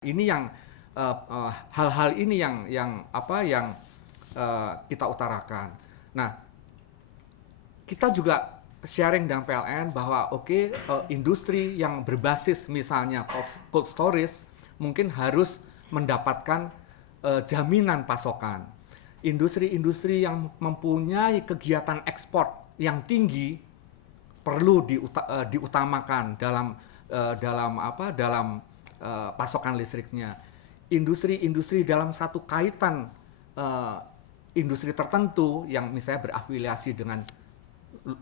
Ini yang hal-hal ini yang kita utarakan. Nah, kita juga sharing dengan PLN bahwa industri yang berbasis misalnya cold storage mungkin harus mendapatkan jaminan pasokan. Industri-industri yang mempunyai kegiatan ekspor yang tinggi perlu diutamakan dalam pasokan listriknya. Industri-industri dalam satu kaitan industri tertentu yang misalnya berafiliasi dengan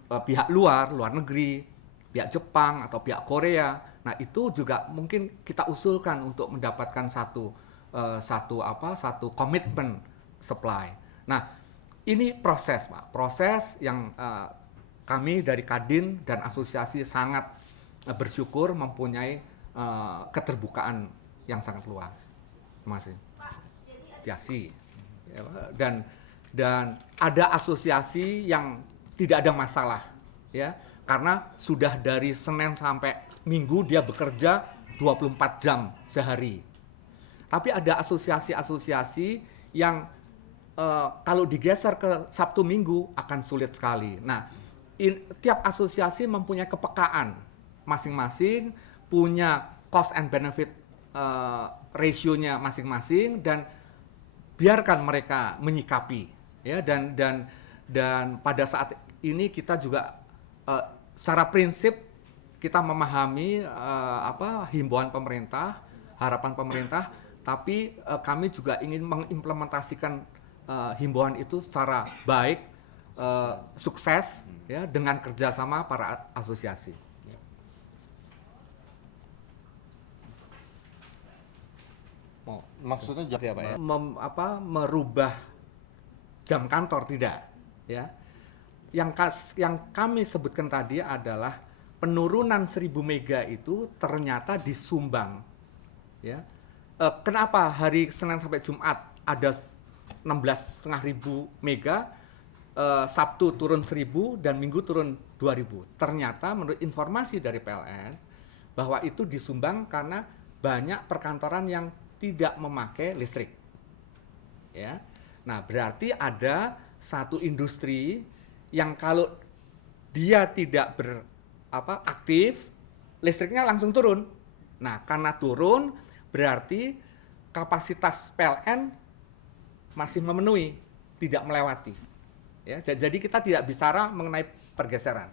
pihak luar negeri, pihak Jepang atau pihak Korea. Nah, itu juga mungkin kita usulkan untuk mendapatkan satu komitmen supply. Nah, ini proses, Pak. Proses yang kami dari Kadin dan asosiasi sangat bersyukur mempunyai keterbukaan yang sangat luas. Terima kasih. Asosiasi. Dan ada asosiasi yang tidak ada masalah, ya, karena sudah dari Senin sampai Minggu dia bekerja 24 jam sehari. Tapi ada asosiasi-asosiasi yang kalau digeser ke Sabtu Minggu akan sulit sekali. Nah, tiap asosiasi mempunyai kepekaan masing-masing, punya cost and benefit ratio-nya masing-masing, dan biarkan mereka menyikapi, ya. Dan pada saat ini kita juga secara prinsip kita memahami himbauan pemerintah, harapan pemerintah, tapi kami juga ingin mengimplementasikan himbauan itu secara baik, sukses, ya, dengan kerjasama para asosiasi. Maksudnya Siapa ya? Merubah jam kantor tidak, ya. Yang kami sebutkan tadi adalah penurunan 1000 mega itu ternyata disumbang, ya. Kenapa hari Senin sampai Jumat ada 16.500 mega, Sabtu turun 1000 dan Minggu turun 2000. Ternyata menurut informasi dari PLN bahwa itu disumbang karena banyak perkantoran yang tidak memakai listrik, ya. Nah, berarti ada satu industri yang kalau dia tidak aktif, listriknya langsung turun. Nah, karena turun berarti kapasitas PLN masih memenuhi, tidak melewati, ya. Jadi kita tidak bicara mengenai pergeseran.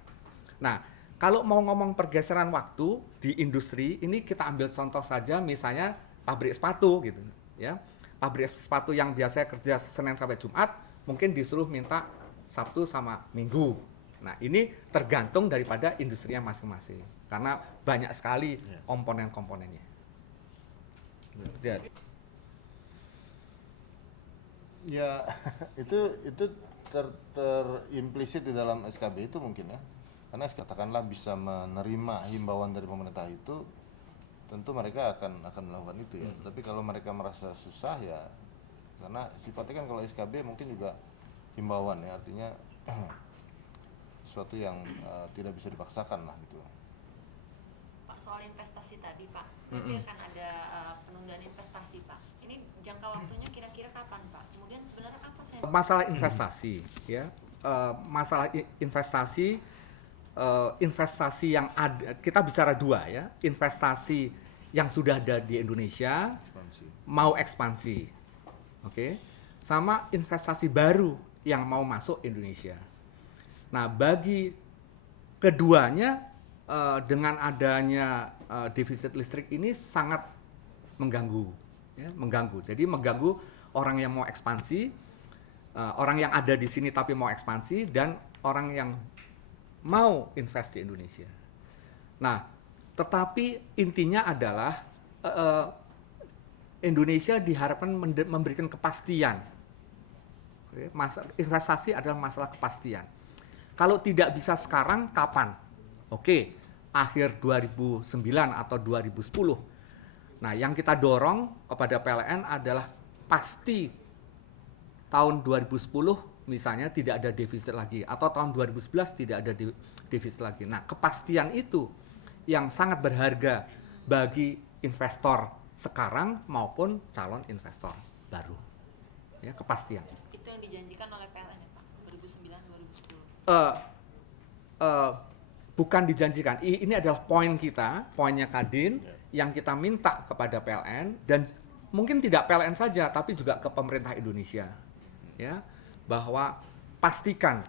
Nah, kalau mau ngomong pergeseran waktu di industri ini, kita ambil contoh saja misalnya pabrik sepatu gitu, ya. Pabrik sepatu yang biasanya kerja Senin sampai Jumat mungkin disuruh minta Sabtu sama Minggu. Nah, ini tergantung daripada industrinya masing-masing karena banyak sekali komponen-komponennya. Ya, itu terimplisit di dalam SKB itu mungkin, ya. Karena katakanlah bisa menerima himbauan dari pemerintah itu, tentu mereka akan melakukan itu, ya. Tapi kalau mereka merasa susah, ya, karena sifatnya kan kalau SKB mungkin juga himbauan, ya, artinya sesuatu yang tidak bisa dipaksakan lah gitu. Pak, soal investasi tadi, Pak, nanti akan ada penundaan investasi, Pak. Ini jangka waktunya kira-kira kapan, Pak? Kemudian sebenarnya apa sih masalah investasi, ya? Masalah investasi yang ada, kita bicara dua, ya, investasi yang sudah ada di Indonesia mau ekspansi, oke, sama investasi baru yang mau masuk Indonesia. Nah, bagi keduanya dengan adanya defisit listrik ini sangat mengganggu, ya, Jadi mengganggu orang yang mau ekspansi, orang yang ada di sini tapi mau ekspansi, dan orang yang mau invest di Indonesia. Nah, tetapi intinya adalah Indonesia diharapkan memberikan kepastian. Investasi adalah masalah kepastian. Kalau tidak bisa sekarang, kapan? Akhir 2009 atau 2010. Nah, yang kita dorong kepada PLN adalah pasti tahun 2010 misalnya tidak ada defisit lagi, atau tahun 2011 tidak ada defisit lagi. Nah, kepastian itu yang sangat berharga bagi investor sekarang maupun calon investor baru. Ya, kepastian. Itu yang dijanjikan oleh PLN ya Pak, 2009-2010. Bukan dijanjikan. Ini adalah poin kita, poinnya Kadin yang kita minta kepada PLN, dan mungkin tidak PLN saja tapi juga ke pemerintah Indonesia, ya, bahwa pastikan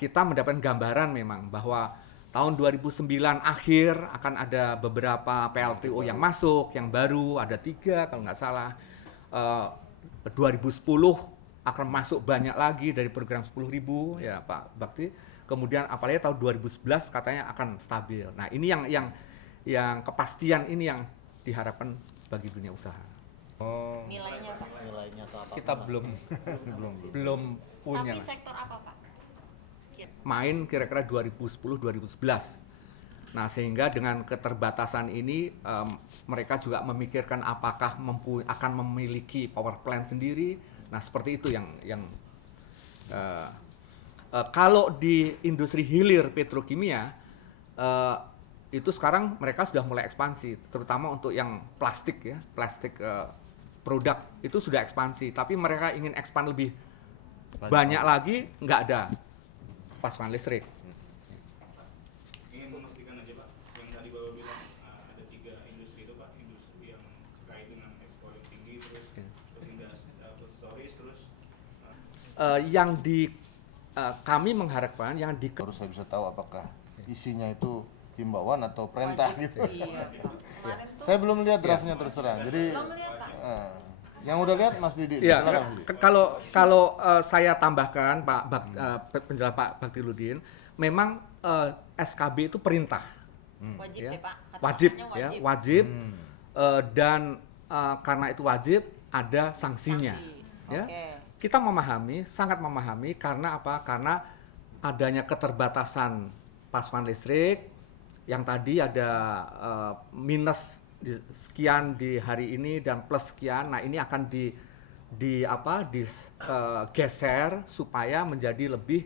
kita mendapatkan gambaran memang bahwa tahun 2009 akhir akan ada beberapa PLTU yang masuk, yang baru ada 3 kalau nggak salah. 2010 akan masuk banyak lagi dari program 10.000 ya Pak Bakti. Kemudian apalagi tahun 2011 katanya akan stabil. Nah, ini yang kepastian ini yang diharapkan bagi dunia usaha. Nilainya Pak. Nilainya atau apa? Kita belum punya. Tapi sektor apa Pak? Main kira-kira 2010-2011. Nah, sehingga dengan keterbatasan ini mereka juga memikirkan apakah akan memiliki power plant sendiri. Nah, seperti itu yang kalau di industri hilir petrokimia itu sekarang mereka sudah mulai ekspansi, terutama untuk yang plastik ya, plastik produk itu sudah ekspansi. Tapi mereka ingin expand lebih banyak lagi, nggak ada pasokan listrik. Ingin memastikan aja Pak, yang tadi Bapak bilang ada 3 industri itu Pak, industri yang terkait dengan ekspor yang tinggi, terus food storage, terus yang kami mengharapkan yang Baru saya bisa tahu apakah isinya itu himbauan atau perintah gitu. Iya Pak. Kemarin tuh Saya belum lihat draftnya terus terang. Jadi belum lihat Pak. yang udah lihat Mas Didi. ya, silakan, Mas Didi. kalau saya tambahkan penjelasan Pak Baktiludin, memang SKB itu perintah, Wajib ya. ya Pak. Kata Wajib katanya ya, wajib. Dan karena itu wajib ada sanksinya. Sanksi. Ya. Oke. Kita memahami, sangat memahami, karena apa? Karena adanya keterbatasan pasokan listrik yang tadi ada minus sekian di hari ini dan plus sekian. Nah, ini akan digeser supaya menjadi lebih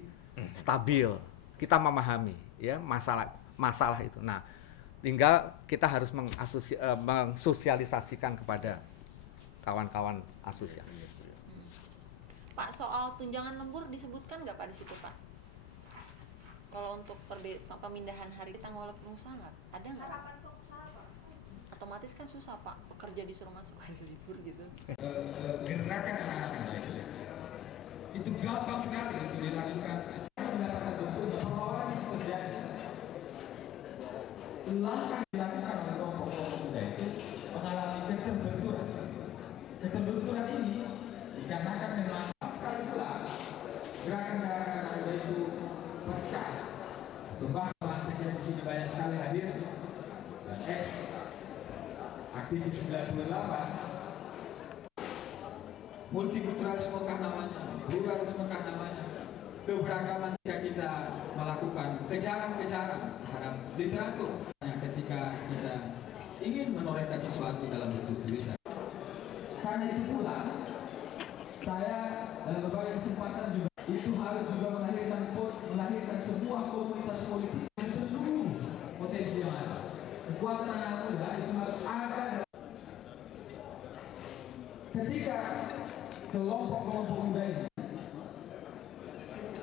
stabil. Kita memahami ya masalah itu. Nah, tinggal kita harus mensosialisasikan kepada kawan-kawan asosiasi. Pak, soal tunjangan lembur disebutkan nggak Pak di situ Pak? Kalau untuk pemindahan hari tanggal pengusaha nggak? Ada nggak? Otomatis kan susah Pak, pekerja disuruh masuk hari libur gitu. Gerakan anak-anak itu gampang sekali untuk dilakukan. Mendapatkan bentuknya perlawanan yang terjadi. Langkah dilakukan oleh kelompok muda itu mengalami keterbenturan. Keterbenturan ini dikarenakan memang sekali pula gerakan anak muda itu pecah. Bahkan saya di sini banyak sekali hadir dan aktivis 98, multikulturalisme kah namanya, pluralisme kah namanya, keberagaman kita melakukan kejaran-kejaran terhadap literatur ketika kita ingin menorehkan sesuatu dalam bentuk tulisan. Karena itu pula, saya dalam berbagai kesempatan juga itu harus juga melahirkan sebuah komunitas politik yang seluruh potensi yang ada. Kekuatan anak muda itu harus ada. Ketika kelompok-kelompok muda ini,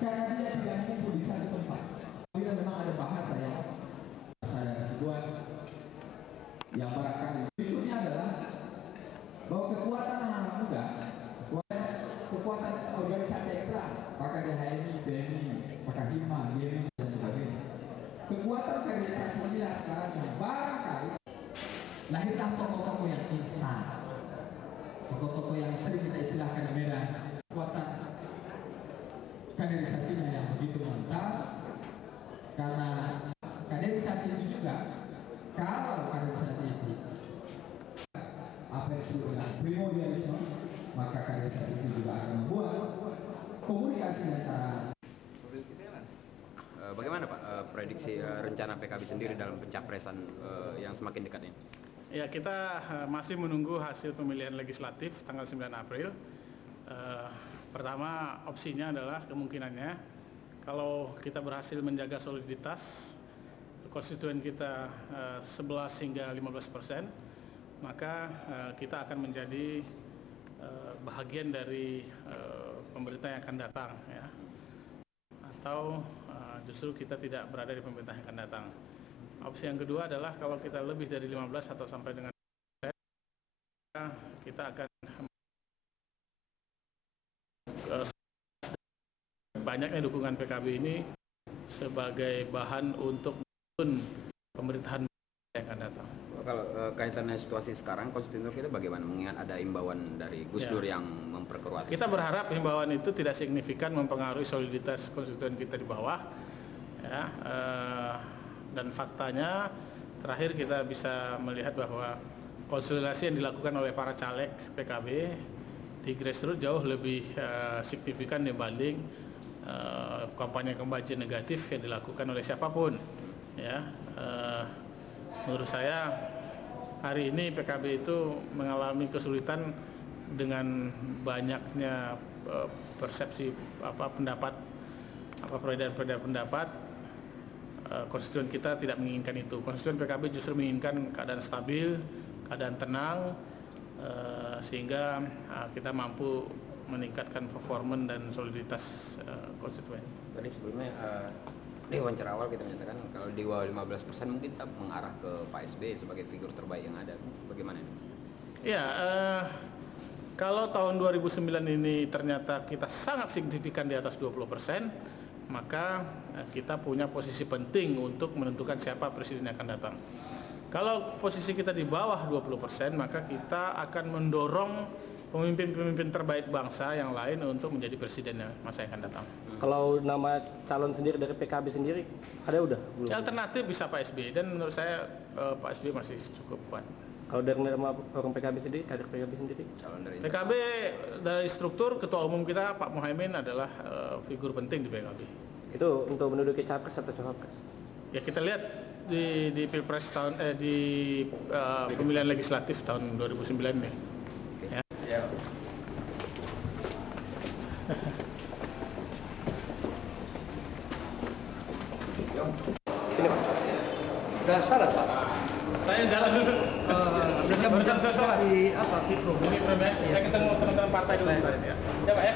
karena dia tidak kumpul di satu tempat, bila memang ada bahasa yang saya kasih buat, yang barangkali judulnya adalah bahwa kekuatan anak muda, kekuatan organisasi ekstra, maka DHMI, BMI, maka HIMA, GMI dan sebagainya. Kekuatan organisasi inilah sekarang yang barangkali lahirlah tokoh-tokoh yang instan, tokoh-tokoh yang sering kita istilahkan di Medan. Kekuatan kaderisasinya yang begitu mantap, karena kaderisasi itu juga, kalau kaderisasi itu apa yang disebut dengan primordialisme, maka kaderisasi itu juga akan membuat komunikasi antara. Bagaimana Pak prediksi rencana PKB sendiri dalam pencapresan yang semakin dekat ini? ya kita masih menunggu hasil pemilihan legislatif tanggal 9 April. Pertama opsinya adalah kemungkinannya kalau kita berhasil menjaga soliditas konstituen kita 11 hingga 15%, maka kita akan menjadi bahagian dari pemerintah yang akan datang, ya. Atau justru kita tidak berada di pemerintah yang akan datang. Opsi yang kedua adalah kalau kita lebih dari 15 atau sampai dengan kita akan banyaknya dukungan PKB ini sebagai bahan untuk menyusun pemerintahan yang akan datang. Kalau kaitannya situasi sekarang, konstituen kita bagaimana? Mengingat ada imbauan dari Gus Dur yang memperkeruh. Kita berharap himbauan itu tidak signifikan mempengaruhi soliditas konstituen kita di bawah, ya. Dan faktanya terakhir kita bisa melihat bahwa konsolidasi yang dilakukan oleh para caleg PKB di grassroots jauh lebih signifikan dibanding kampanye negatif yang dilakukan oleh siapapun, ya. Menurut saya hari ini PKB itu mengalami kesulitan dengan banyaknya persepsi perbedaan pendapat. Konstituen kita tidak menginginkan itu. Konstituen PKB justru menginginkan keadaan stabil, keadaan tenang, sehingga kita mampu meningkatkan performa dan soliditas konstituen. Tadi sebelumnya di wawancara awal kita menyatakan kalau di bawah 15% mungkin kita mengarah ke Pak SBY sebagai figur terbaik yang ada. Bagaimana ini? Ya, kalau tahun 2009 ini ternyata kita sangat signifikan di atas 20%, maka kita punya posisi penting untuk menentukan siapa presiden yang akan datang. Kalau posisi kita di bawah 20%, maka kita akan mendorong pemimpin-pemimpin terbaik bangsa yang lain untuk menjadi presiden masa yang akan datang. Kalau nama calon sendiri dari PKB sendiri ada udah belum? Alternatif bisa Pak SBY, dan menurut saya Pak SBY masih cukup kuat. Kalau dari nama orang PKB sendiri, kader PKB sendiri? Calon dari PKB dari struktur ketua umum kita Pak Muhaimin adalah figur penting di PKB. Itu untuk menduduki capres atau cawapres? Ya kita lihat di pilpres di pemilihan legislatif tahun 2009 nih. Ya. Ya. Udah syarat Pak. Saya jalan dulu. Udah Barusan selesai di apa? Fitro. Saya ketemu teman-teman partai dulu. Ya Pak ya.